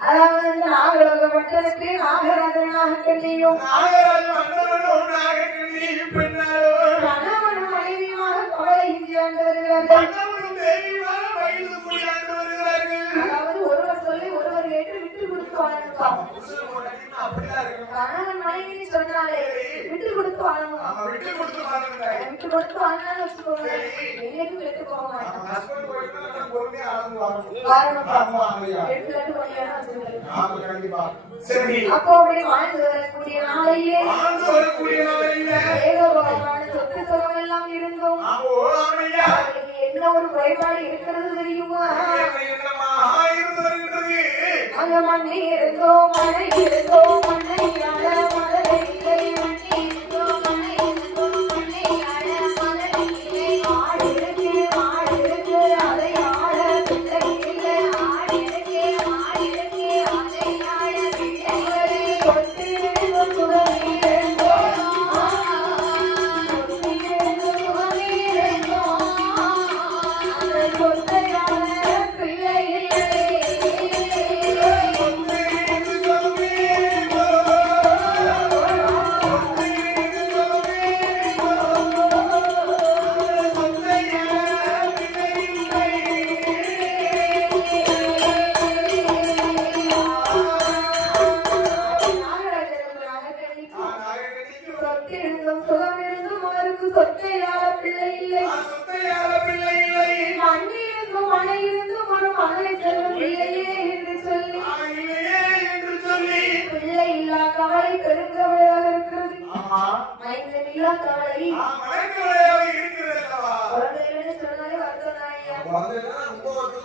அதாவது நாகலோக மண்டலத்தை நாகராஜனாக கண்ணியும் கணவனும் மனைவியுமாக கவலை இந்தியாண்டு வருகிறார்கள். அதாவது ஒருவர் சொல்லி ஒருவர் கேட்டு விட்டு கொடுத்து வாழணும். கணவன் மனைவி சொன்னாலே விட்டு கொடுத்து வாழணும். விட்டு கொடுத்து வாழணும்னு வச்சுக்கோங்க, என்னைக்கும் விட்டு போக மாட்டோம். அப்போ அப்படி வாழ்ந்து வரக்கூடிய நாளையிலே சொத்து சுகம் எல்லாம் இருந்தோம். என்ன ஒரு குறைபாடு இருக்கிறது தெரியுமா? அந்த மண்ணை இருந்தோ மழை இருந்தோ மண்ணை அழ மழை இல்லை மண்ணை இருந்தோ மழை இருந்தோ மண்ணை அழ மழை இல்லை ஆடு இருக்கு அதை ஆட பிள்ளை இல்லை ஆடு இருக்கு அதை ஆட பிள்ளை கொத்து சுகமே இருந்தோ கொத்தையான பிள்ளை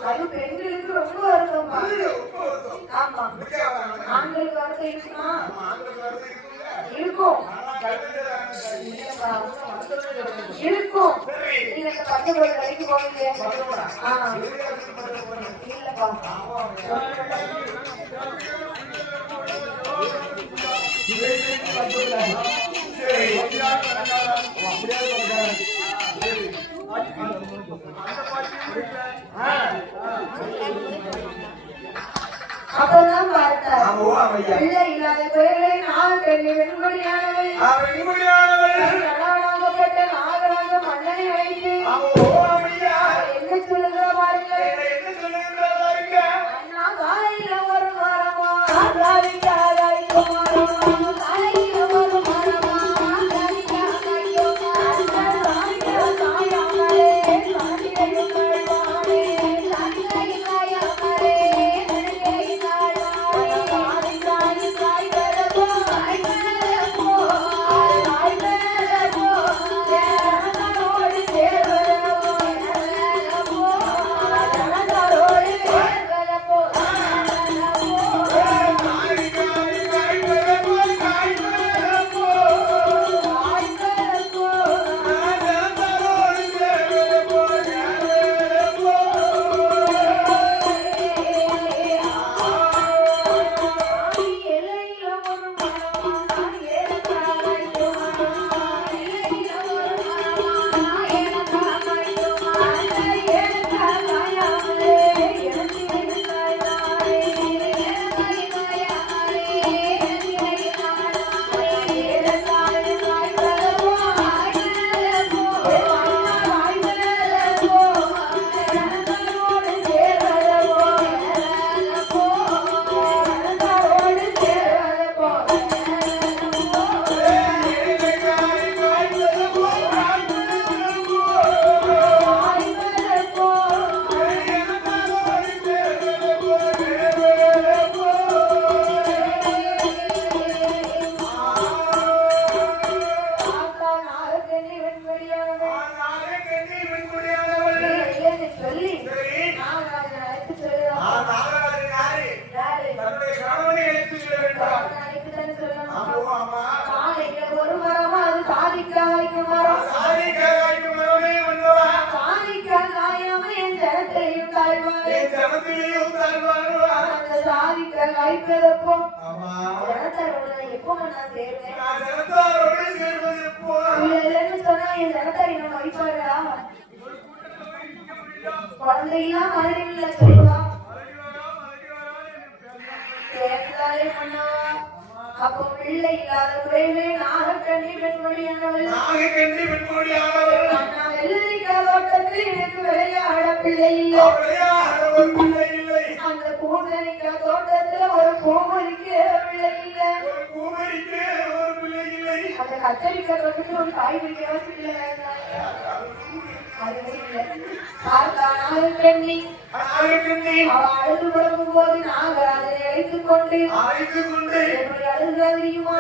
அது பெண்களுக்கு ரொம்ப வருத்தம். ஆமா, ஆண்களுக்கு வருத்தம் இருக்குமா? இருக்கும் இருக்கும். நீங்க பச்சை பொருள் கடைக்கு போவீங்க இல்லப்பா. அப்பதான் பார்த்தார் பிள்ளை இல்லாத பிள்ளைகளை நாள் பெண்ணி வெண்மொழியானவள் நாகப்பட்ட நாகராக மன்னனை அழைத்து என்ன சொல்லுகிற பாருங்கள். அண்ணா காலையில ஒரு மரமா வாய்ப்பதப்போ ஜனத்தாரோட எப்போ நான் சேர்வேன் இல்லைன்னு சொன்னா என் ஜனத்தாரி நம்ம வைப்பாரா குழந்தையெல்லாம் மறுபடியும் சொல்லுவா கேட்டாலே பண்ணா அப்போ பிள்ளை இல்லாத குறைவே நாகக்கண்ணி பெண்மொழியானவள் வெள்ளரிக்காதோட்டத்தில் எனக்கு விளையாட பிள்ளை இல்லை அந்த பூசணிக்கா தோட்டத்துல ஒரு பூமரிக்கு பிள்ளை இல்லை அந்த கத்தரிக்காய் தோட்டத்துல ஒரு காய்கறிக்காக பிள்ளை நாகக்கண்ணி அழுது பழகும் போது நாங்கள் அதை அழைத்துக் கொண்டு எப்படி அழுதா தெரியுமா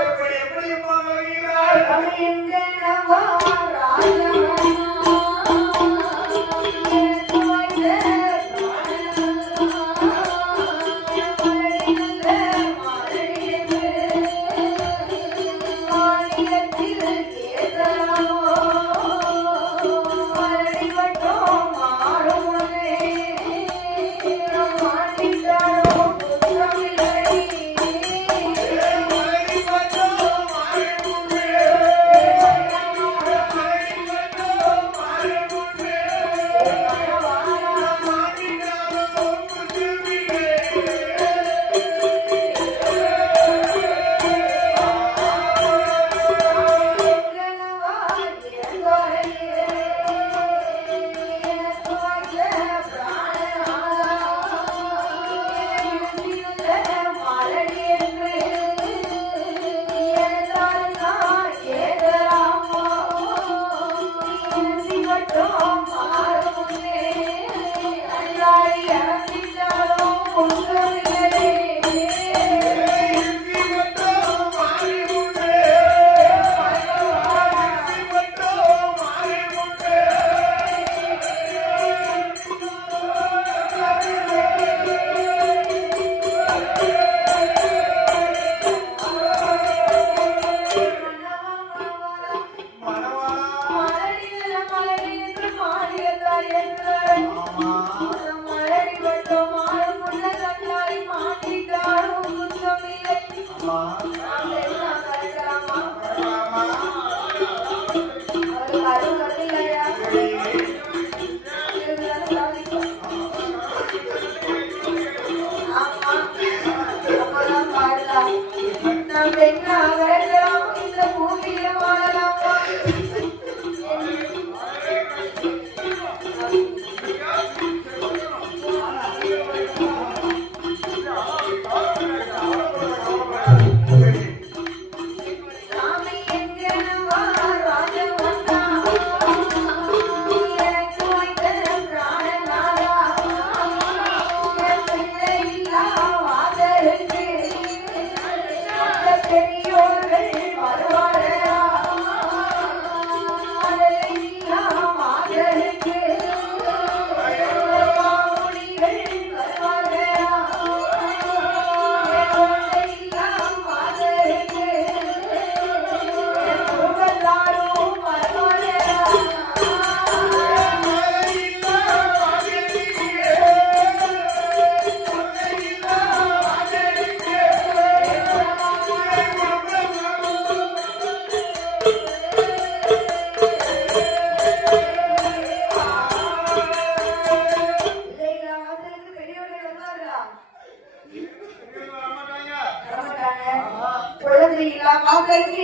எங்க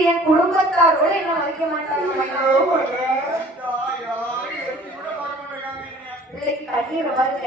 என் குடும்பத்தாரோட என்ன வைக்க மாட்டாங்க பிள்ளைக்கு கண்ணீர் வருங்க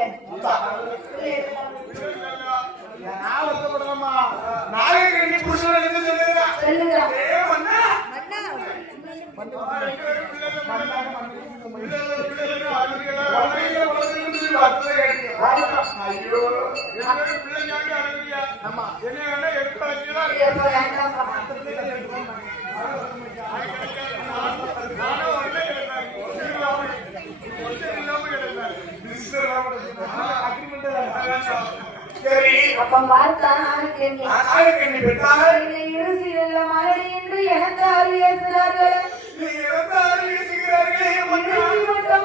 அப்பம் பார்த்தா நாகக்கண்ணி மலடி என்று எனக்கு அறிவிக்கிறார்கள்.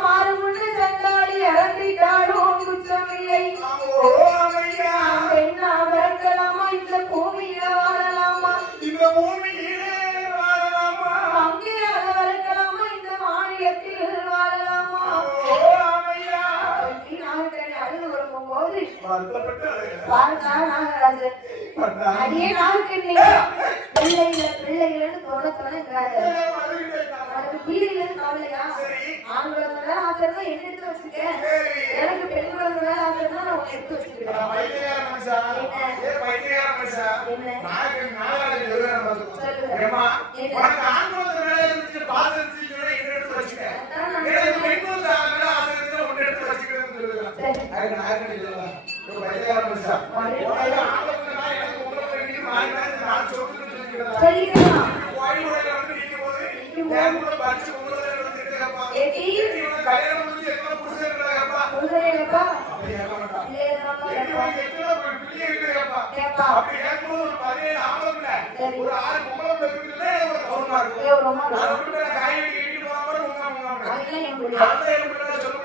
மாறு முன்னு தந்தாடி இறந்திட்டாலும் குற்றமில்லை. என்ன விளக்கலாமா பாருங்க நாகராஜன் அடியே நாகக்கண்ணி பிள்ளைகள் தொடக்கிறாங்க அதுக்கு வீடுல கவலையா ஆண்களோட மேல ஆசைன்னா என்ன எடுத்து வச்சுக்க எனக்கு பெண்களோட மேல ஆசைன்னா நான் உன்னை எடுத்து வச்சுக்கிறேன்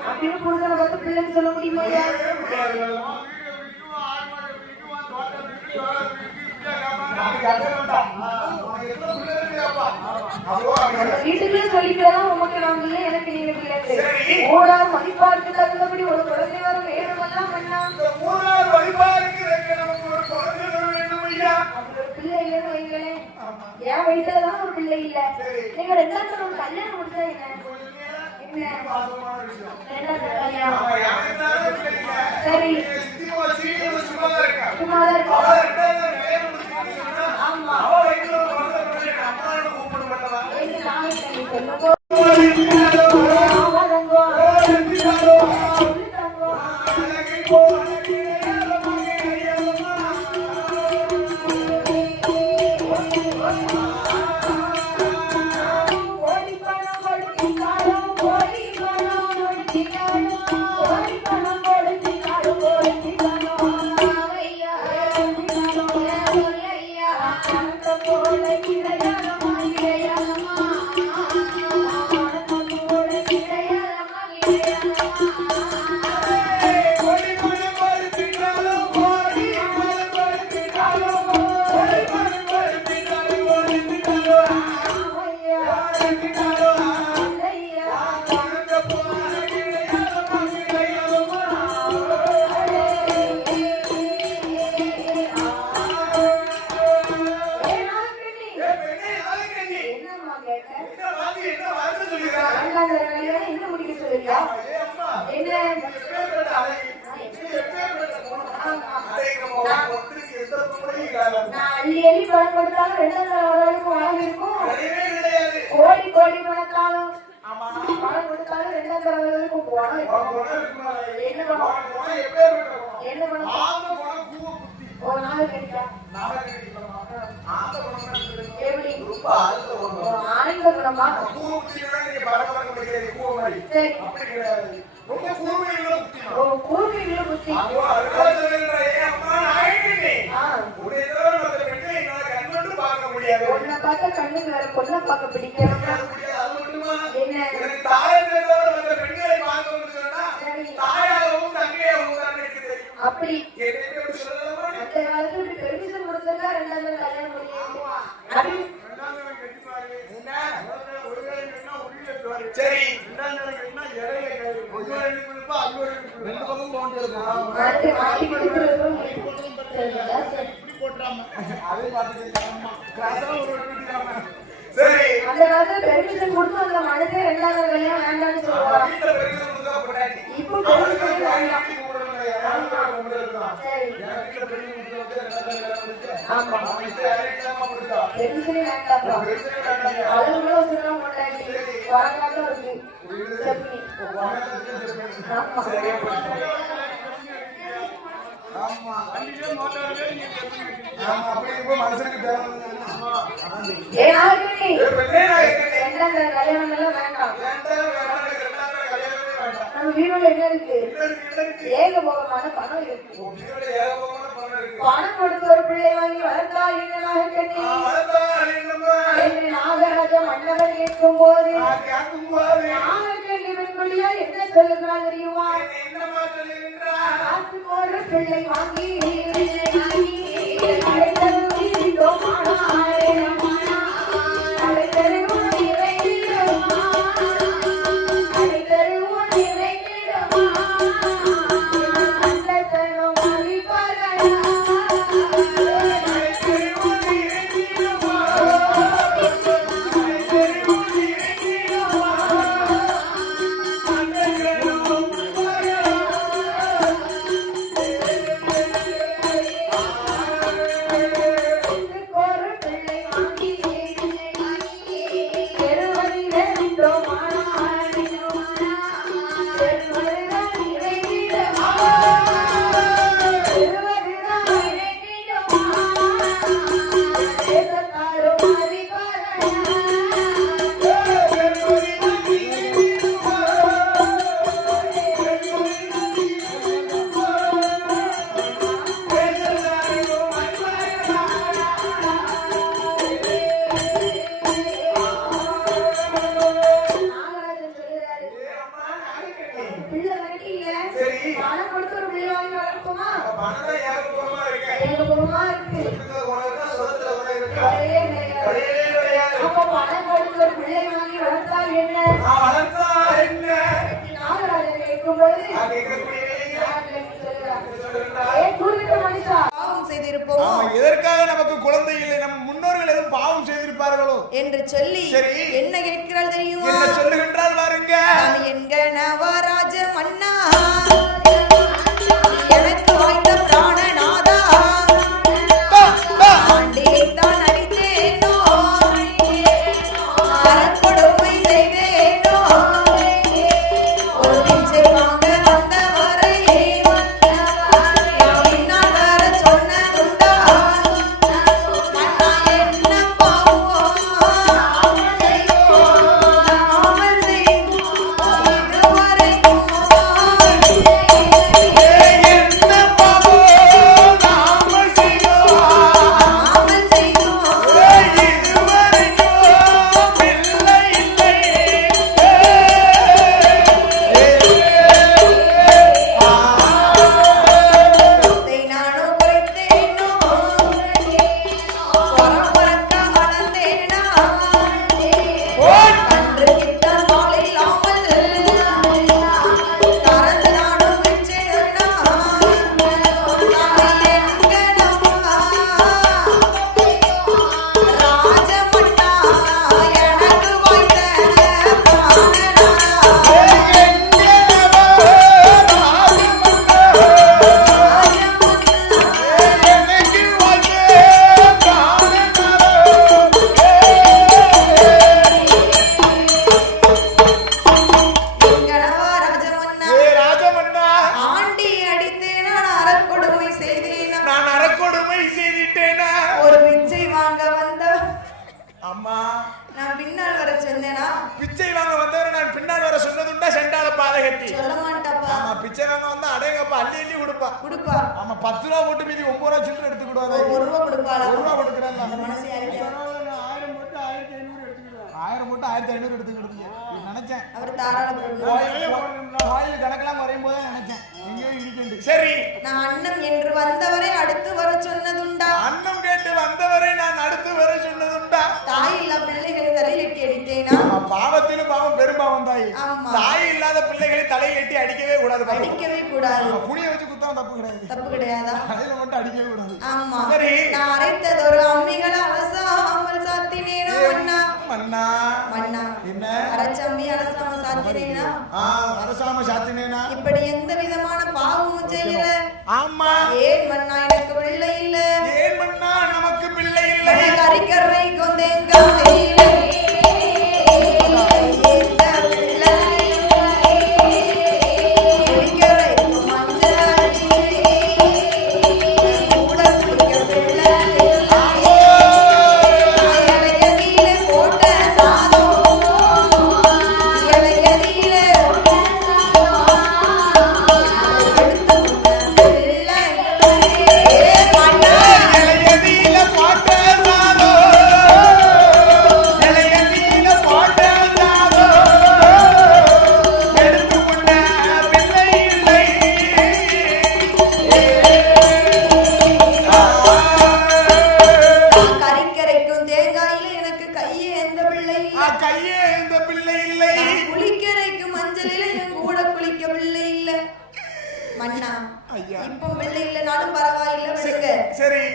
அப்படின்னு புரிதலை பார்த்து பிள்ளைன்னு சொல்ல முடியுமா வீட்டுக்குள்ளே சொல்லிக்கலாம் உமக்கு நாங்க இல்லை எனக்கு நீங்க பிள்ளை ஓடா மதிப்பாருக்கு தகுந்தபடி ஒரு குழந்தை வரும் வேணுமெல்லாம் பிள்ளை இல்லைன்னு வைங்களேன் என் வயிற்றுலதான் ஒரு பிள்ளை இல்ல நீங்க ரெண்டாவது ஒரு கல்யாணம் முடிச்சா என்ன சரி சும்மாதான் இருக்கு ஆமா கோடி கோடி பணத்தாலும் பணம் கொடுத்தாலும் ரெண்டாம் தரவர்களுக்கும் போனோம் என்ன பண்ணணும் ஒரு நாள் கிடைக்கா எப்படி ஆனந்த குணமா சரி கூர்மையில புத்தி பொண்ணை பார்த்த கண்ணுக்கு வேற பொண்ணை பார்க்க பிடிக்கும் என்ன அப்படி அந்த காலத்துல பெர்மிஷன் கொடுத்தா ரெண்டாவது கல்யாணம் முடியும் சரி அந்த காலத்துல பெர்மிஷன் கொடுத்து அந்த மனுஷன் ரெண்டாவது கல்யாணம் வேண்டாம்னு சொல்லுவாங்க இப்போ ஆமா பெர்மிஷனே வேண்டாம் அதுக்குள்ள வச்சுக்கலாம் மாட்டாங்க வரங்காட்டம் இருக்கு செப்பனி கல்யாணம் எல்லாம் வேண்டாம் நம்ம வீடுல என்ன இருக்கு ஏகபோகமான பணம் இருக்கு பணம் கொடுத்து ஒரு பிள்ளை வாங்கி வளர்த்தா என்ன நாகராஜ மன்னவன் கேட்கும் போது நாகக்கண்ணி பெண்மொழியா என்ன சொல்லுகிறார் தெரியுமா ஒரு பிள்ளை வாங்கி அந்த எனக்கு போமா இருக்கு அப்ப பணம் கொடுத்து ஒரு பிள்ளை வாங்கி வளர்த்தால் என்ன நாகராஜன் கேட்கும்போது பாவம் செய்திருப்போம் எதற்காக நமக்கு குழந்தை இல்லை நம் முன்னோர்கள் எதுவும் பாவம் செய்திருப்பார்களோ என்று சொல்லி என்ன கேட்கிறாள் தெரியுமா? என்ன சொல்லுகின்றால் பாருங்க என்க நவராஜ மன்னா எனக்கு வாய்த்த பிராணநாதா ஆண்டியைத்தான் அடித்தேனோ அறக்கொடுமை செய்தேனோ ஒரு பிச்சை வாங்க வந்தவரை பின்னால் வர சொன்னதுண்டா மன்னா என்ன பாவம் நாமல் செய்யும் இதுவரைக்கும் கொடுப்பா. ஆமா 10 ரூபாய் போட்டு மீதி 9 ரூபாய் சில்லறை எடுத்துக்கிடுவாங்க. 1 ரூபாய் கொடுப்பாளா? 1 ரூபாய் கொடுக்கறேன். அந்த மனசு யாருக்கு? 1000 போட்டு 1500 எடுத்துக்கிடுவாங்க. 1000 போட்டு 1500 எடுத்துக்கிடுங்க. நினைச்சேன். அவர் தாராள பிரபு. ஆயில் கணக்கெல்லாம் வரையும் போது நினைச்சேன். எங்கேயோ இருக்கேன். சரி. நான் அண்ணன் என்று வந்தவரை அடுத்து வர சொன்னதுண்டா? அண்ணன் கேட்டு வந்தவரை நான் அடுத்து வர சொன்னதுண்டா? தாய் இல்ல பிள்ளைகளை தலையில் எட்டி அடித்தேனா? பாவத்திலும் பாவம் பெரும்பாவம் தாய். தாய் இல்லாத பிள்ளைகளை தலையில் எட்டி அடிக்கவே கூடாது. அடிக்கவே கூடாது. புளிய வச்சு குத்தம் தப்பு கிடையாது. தப்பு கிடையாதா? தலையில மட்டும் அடிக்கவே கூடாது. ஆமா. சரி. நான் அரைத்ததொரு அம்மிகளை அலசாமல் சாத்தினேனா மன்னா? மன்னா. மன்னா. என்ன? அரைச்சம்மி அலசாம சாத்தினேனா? அரசாம சாத்தினேனா? இப்படி எந்த விதமான பாவமும் செய்யல. ஆமா. ஏன் மன்னா எனக்கு பிள்ளை இல்ல? ஏன் மன்னா நமக்கு பிள்ளை இல்லை? கறிக்கரை கொண்டேங்காயிலே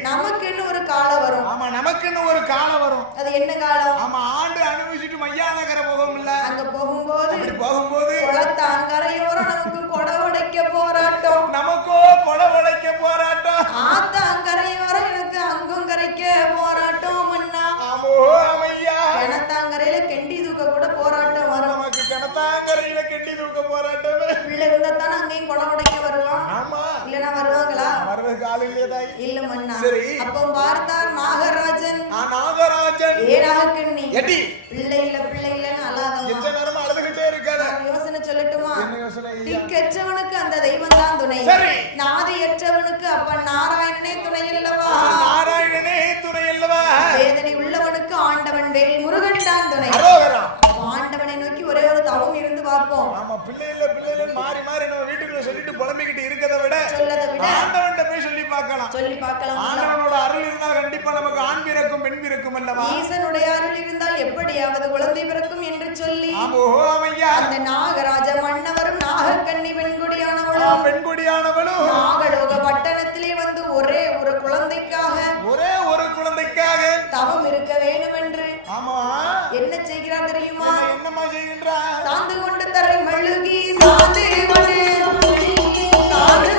நமக்குன்னு ஒரு காலம் வரும். ஆமா நமக்குன்னு ஒரு காலம் வரும். அது என்ன காலம்? ஆமா ஆண்டு அனுபவிச்சுட்டு மையானகர போகும்ல. அங்க போகும்போது குளத்தான் கரையோரம் நமக்கு கொடை உடைக்க போராட்டம். நமக்கோ கொடை உடைக்க போராட்டம். ஆத்தாங்கரையோரம் எனக்கு அங்கும் கரைக்க போராட்டம் மன்னா. ஆமோ அமையா. கிணத்தாங்கரையில கெண்டி தூக்க கூட போராட்டம் வரும். நமக்கு கிணத்தாங்கரையில கெண்டி தூக்க போராட்டம். பிள்ளை இருந்தா அங்கேயும் கொடை உடைக்க வருவான். ஆமா. இல்லனா வருவாங்களா? வருவதுக்கு ஆள் இல்லையா? இல்ல மன்னா. சரி. அப்போ பார்த்தார் நாகராஜன். நாகராஜன் ஏனாகண்ணி எடி பிள்ளை இல்லன்னு அழாதவன். எந்த நேரமும் அழுதுகிட்டே இருக்காரு. யோசனை சொல்லட்டுமா? என்ன யோசனை? திக்கற்றவனுக்கு அந்த தெய்வம் தான் துணை. சரி. நாதியற்றவனுக்கு அப்பன் நாராயணனே துணை அல்லவா? நாராயணனே துணை அல்லவா? வேதனை உள்ளவனுக்கு ஆண்டவன் வேல் முருகன் தான் துணை. ஆண்டவனை நோக்கி ஒரே ஒரு தவம் இருந்து பார்ப்போம். ஆமா பிள்ளை இல்ல மாறி நம்ம வீட்டுக்குள்ள சொல்லிட்டு புலம்பிக்கிட்டு இருக்கதை விட சொல்லதை விட ஆண்டவன்ட்ட போய் சொல்லி பார்க்க பார்க்கலாம். சொல்லி பார்க்கலாம். ஆண்டவனோட அருள் இருந்தால் கண்டிப்பா நமக்கு ஆண் பிறக்கும் பெண் பிறக்கும் அல்லவா? ஈசனுடைய அருள் இருந்தால் எப்படியாவது குழந்தை பிறக்கும் என்று சொல்லி அந்த நாகராஜ மன்னவரும் நாகக்கன்னி பெண்குடியானவளும் நாகலோக பட்டணத்திலே வந்து ஒரே ஒரு குழந்தைக்காக தவம் இருக்க வேண்டும் என்று என்ன செய்கிறார் தெரியுமா? என்னமா செய்கின்றார்? சாந்து கொண்டு தரை மழுகி சாந்து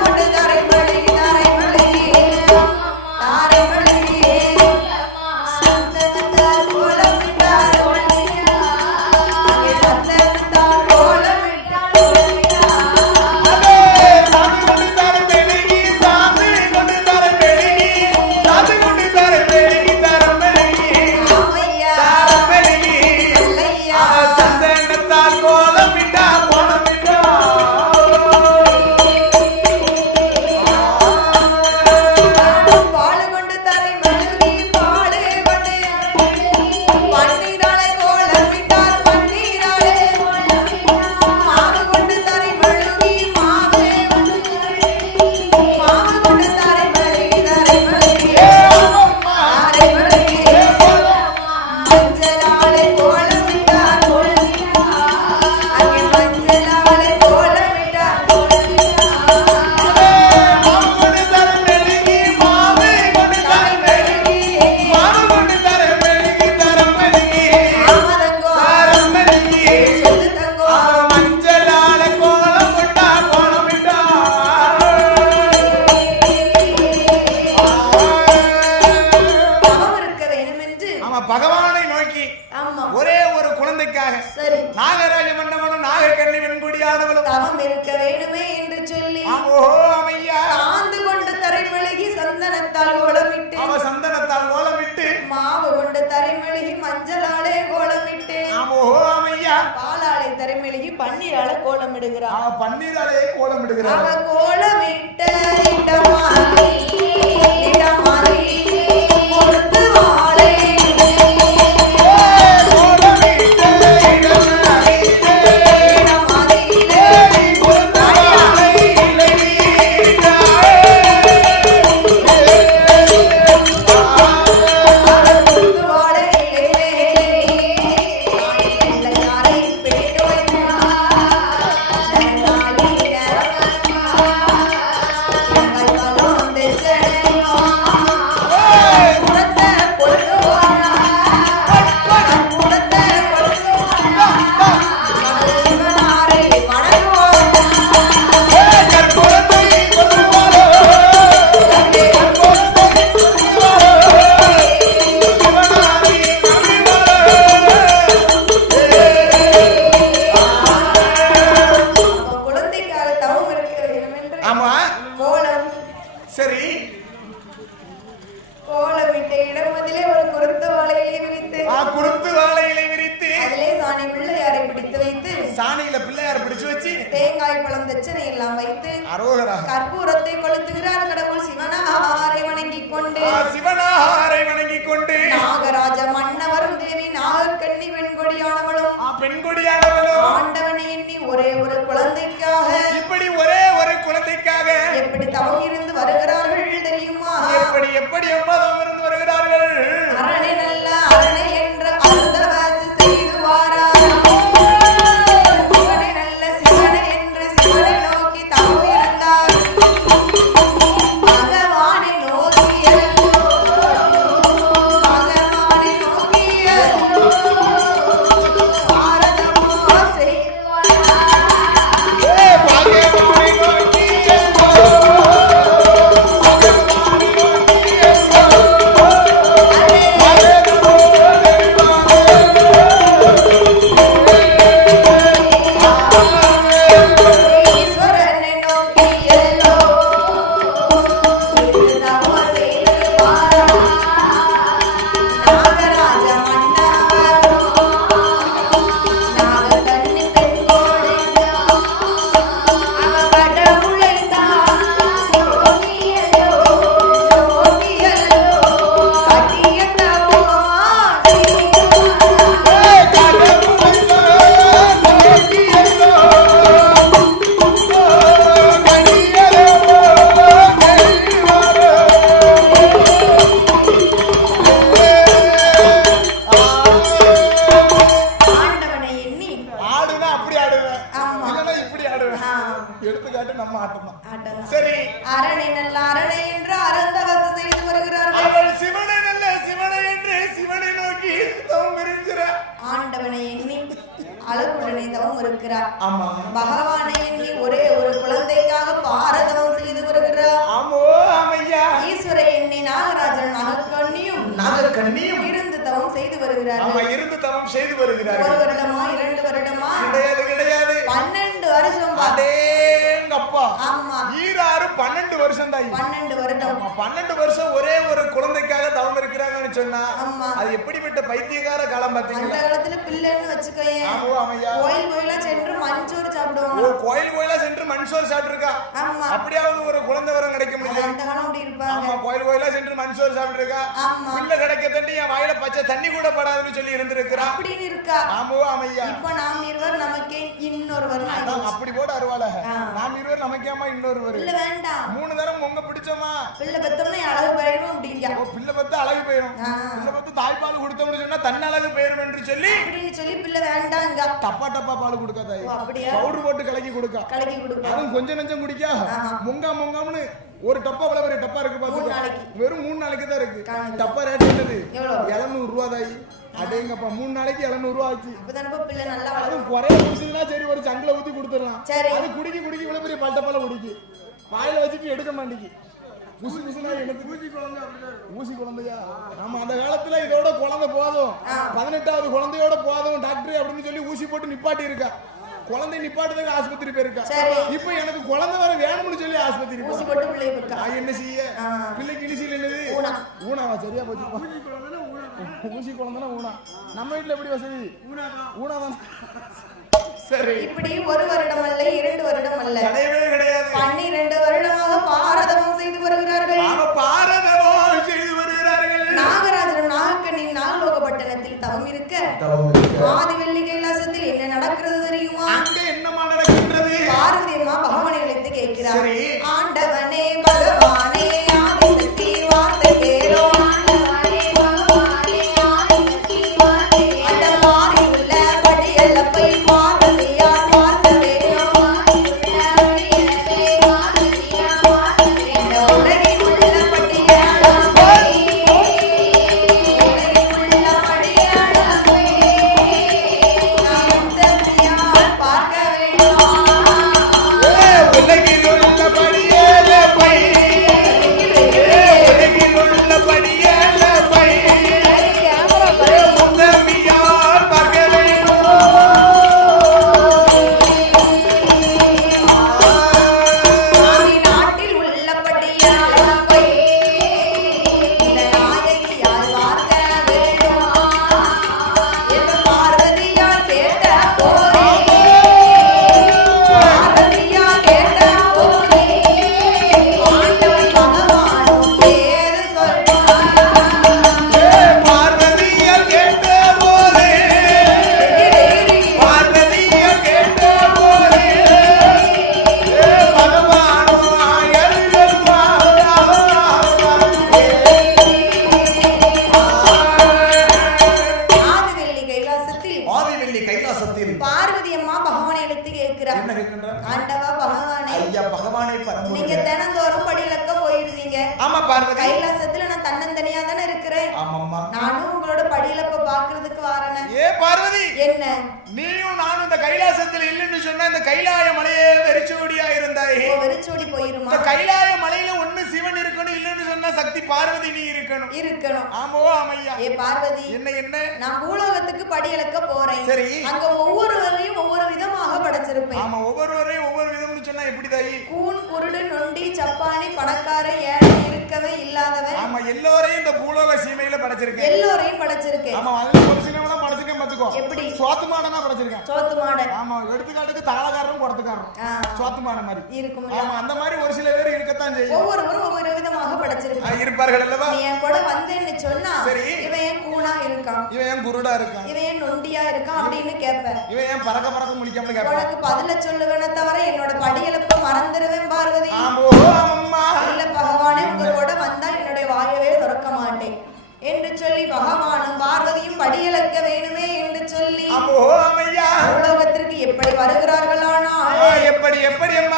கொண்டு தரை மழுகி தரை மழுகி தாரை மழுகி சந்தனத்தால் கோலமிட்டார் அங்கே சந்தனத்தால் கோலமிட்டார் பகவானை நோக்கி ஒரே ஒரு குழந்தைக்காக நாகராஜ மன்னவனும் நாகக்கன்னி வெண்குடியானவளும் தவம் இருக்க வேண்டுமே என்று சொல்லி சாந்து கொண்டு தரைமழுகி சந்தனத்தால் கோலமிட்டு மாவு கொண்டு தரைமழுகி மஞ்சளாலே கோலமிட்டு பாலாலை தரைமழுகி பன்னீரால கோலமிடுகிறார். கோலமிட்ட இடமாறி பொறுத்து வாழை தேங்காய் பழம் தட்சணை எல்லாம் வைத்து கற்பூரத்தை கொளுத்துகிறார். கடவுள் சிவனாரை வணங்கிக் கொண்டு நாகராஜ மன்னவரும் தேவி நாகக்கன்னி பெண்கொடியானவளும் ஆண்டவனை எண்ணி ஒரே ஒரு குழந்தைக்காக எப்படி தவம் இருந்து வருகிறார்கள் தெரியுமா? எப்படி தவம் இருந்து வருகிறார்கள்? அரணை நல்ல அரணை என்ற அருந்தவாசி செய்து வாரார். Oh வருகிறார். ஆமா பகவானை எண்ணி ஒரே ஒரு குழந்தைக்காக பாரதம் செய்து வருகிறார். ஆமோ ஆமையா ஈஸ்வரை எண்ணி நாகராஜன் நாகக்கண்ணியும் இருந்து தவம் செய்து வருகிறார். ஆமா இருந்து தவம் செய்து வருகிறார். 1 வருடமா 2 வருடமா கிடையாது 12 வருஷம். அடேங்கப்பா. ஆமா ஈராறு 12 வருஷம் தான். 12 வருடம். 12 வருஷம் ஒரே ஒரு குழந்தைக்காக தவம் இருக்கிறாங்கன்னு சொன்னா அது எப்படிப்பட்ட பைத்தியக்கார காலம் பாத்தீங்களா? அந்த காலத்துல பிள்ளைன்னு வச்சுக்கோயேன். ஆமா ஆமையா. கோயிலா சென்று மஞ்சோறு சாப்பிடுவாங்க. ஓ கோயிலா சென்று மஞ்சோறு சாப்பிட்டுருக்கா. ஆமா அப்படியாவது ஒரு குழந்தை வரம் கிடைக்க முடியும். அந்த காலம் அப்படி இருப்பாங்க. ஆமா கோயிலா சென்று மஞ்சோறு சாப்பிட்டுருக்கா. ஆமா பிள்ளை கிடைக்க தண்ணி என் வாயில பச்சை தண்ணி கூட படாதுன்னு சொல்லி இருந்திருக்கிறா. அப்படின்னு இருக்கா. ஆமா ஆமையா. இப்ப நாம் இருவர் நமக்கே இன்னொருவர். அப்படி போட அருவாள நாம் இருவர் நமக்கேமா இன்னொருவர். இல்ல வேண்டாம் 3 தரம் உங்க பிடிச்சமா பிள்ளை பெத்தோம்னா அழகு போயிடும் அப்படிங்க. ஓ பிள்ளை பெத்த அழகு போயிடும். பிள்ளை பெத்த தாய்ப்பால் கொடுத்தோம்னு சொன்னா தன் அழகு போயிடும் என்று சொல்லி அப்படின்னு சொல்லி பிள்ளை வேண்டாங்க. டப்பா பால் கொடுக்காதாய். அப்படியே பவுடர் போட்டு கலக்கி கொடுக்க. அதுவும் கொஞ்சம் நஞ்சம் குடிக்கா முங்காம்னு ஒரு டப்பா அவ்வளவு பெரிய டப்பா இருக்கு பாத்துக்க. வெறும் 3 நாளைக்கு தான் இருக்கு. டப்பா ரேட் என்னது? 700 ரூபாய் தாய். அடேங்கப்பா 3 நாளைக்கு 700 ரூபாய் ஆச்சு. அப்பதான் பிள்ளை நல்லா அதுவும் குறைய குடிச்சதுன்னா சரி ஒரு சங்கில ஊத்தி கொடுத்துடலாம். அது குடிக்கி இவ்வளவு பெரிய பல்டப்பால குடிக்கு வாயில வச்சுட்டு எடுக்க மாட்டேங்கி. ஊசி குழந்தையா? ஆமா அந்த காலத்துல இதோட குழந்தை போதும் 18வது குழந்தையோட போதும் டாக்டர் அப்படின்னு சொல்லி ஊசி போட்டு நிப்பாட்டி இருக்கா. குழந்தை நிப்பாட்டுறதுக்கு ஆஸ்பத்திரி போயிருக்கா. இப்ப எனக்கு குழந்தை வர வேணும்னு சொல்லி ஆஸ்பத்திரி என்ன செய்ய? பிள்ளைக்கு இனிசியல் என்னது? ஊனாவா? சரியா போச்சு. ஊசி குழந்தைனா ஊனா. நம்ம வீட்டுல எப்படி வசதி? ஊனாதான். சரி இப்படி 1 வருடம் அல்ல 2 வருடம் அல்ல கிடையாது 12 வருடமாக பாரதம் செய்து வருகிறார்கள். நாகராஜன் நாகக்கண்ணின் நாகலோகப்பட்டணத்தில் தவம் இருக்க ஆதிவெள்ளி கைலாசத்தில் என்ன நடக்கிறது தெரியுமா? என்னமா நடக்கின்றது? பார்வதி அம்மா பகவானை அழைத்து கேட்கிறார். ஆண்டவனே பகவானே ஆதிசக்தி வார்த்தை கேளோ. பார்வதி அம்மா பகவானை எடுத்து கேட்கிறார். ஆண்டவா பகவானே, ஐயா பகவானே பரம நீங்க தினந்தோறும் படியிலக்க போயிடுவீங்க. ஆமா பார்வதி. கைலாசத்துல நான் தன்னந்தனியா தானே இருக்கிறேன். ஆமாம்மா. நானும் உங்களோட படியிலப்ப பாக்குறதுக்கு வரேன். ஏ பார்வதி, என்ன நீயும் நானும் இந்த கைலாசத்துல இல்லன்னு சொன்னா இந்த கைலாய மலையே வெறிச்சோடியா இருந்தாய். வெறிச்சோடி போயிருமா? இந்த கைலாய மலையில ஒண்ணு சிவன் இருக்கணும், இல்லன்னு சொன்னா சக்தி பார்வதி நீ இருக்கணும். ஆமோ ஆமையா. ஏ பார்வதி, என்ன நான் பூலோகத்துக்கு படியிலக்க போறேன். சரி. அங்க ஒவ்வொருவரையும் ஒவ்வொரு விதமாக படைச்சிருப்பேன். ஆமா ஒவ்வொருவரையும் ஒவ்வொரு விதம்னு சொன்னா எப்படி தாயி? கூன் குருடு நொண்டி சப்பானி பணக்காரன் ஏழை இருக்கவே இல்லாதவன். ஆமா எல்லோரையும் இந்த பூலோக சீமையில படைச்சிருக்கேன். எல்லோரையும் படைச்சிருக்கேன். ஆமா அதுல ஒரு சிலவன படைச்சிருக்கேன் பாத்துக்கோ. எப்படி? சோத்து மாடனா படைச்சிருக்கேன். சோத்து மாடன். ஆமா எடுத்துக்காட்டுக்கு தாளகாரரும் குடத்துக்காரரும் சோத்து மாட மாதிரி இருக்கும். ஆமா அந்த மாதிரி ஒரு சில பேர் இருக்கத்தான் செய்யும். ஒவ்வொருவரும் ஒவ்வொரு விதமாக படைச்சிருக்காங்க. இருப்பார்கள் அல்லவா? நீ என் கூட வந்தேன்னு சொன்னா சரி இவன் ஏன் கூனா இருக்கான், இவன் ஏன் குருடா இருக்கான், இவன் ஏன் நொண்டியா இருக்கான் அப்படின்னு கேட்பேன். இவன் ஏன் பறக்க முடிக்காம கேட்பேன். உனக்கு பதில சொல்லுவேனே தவிர என்னோட படியெழுப்ப மறந்துடுவேன் பார்வதி. இல்ல பகவானே, உங்களோட வந்தா என்னுடைய வாயவே திறக்க மாட்டேன் என்று சொல்லி பகவானும் பார்வதியும் படியளக்க வேணுமே என்று சொல்லி உலகத்திற்கு எப்படி வருகிறார்கள்? ஆனால் எப்படி அம்மா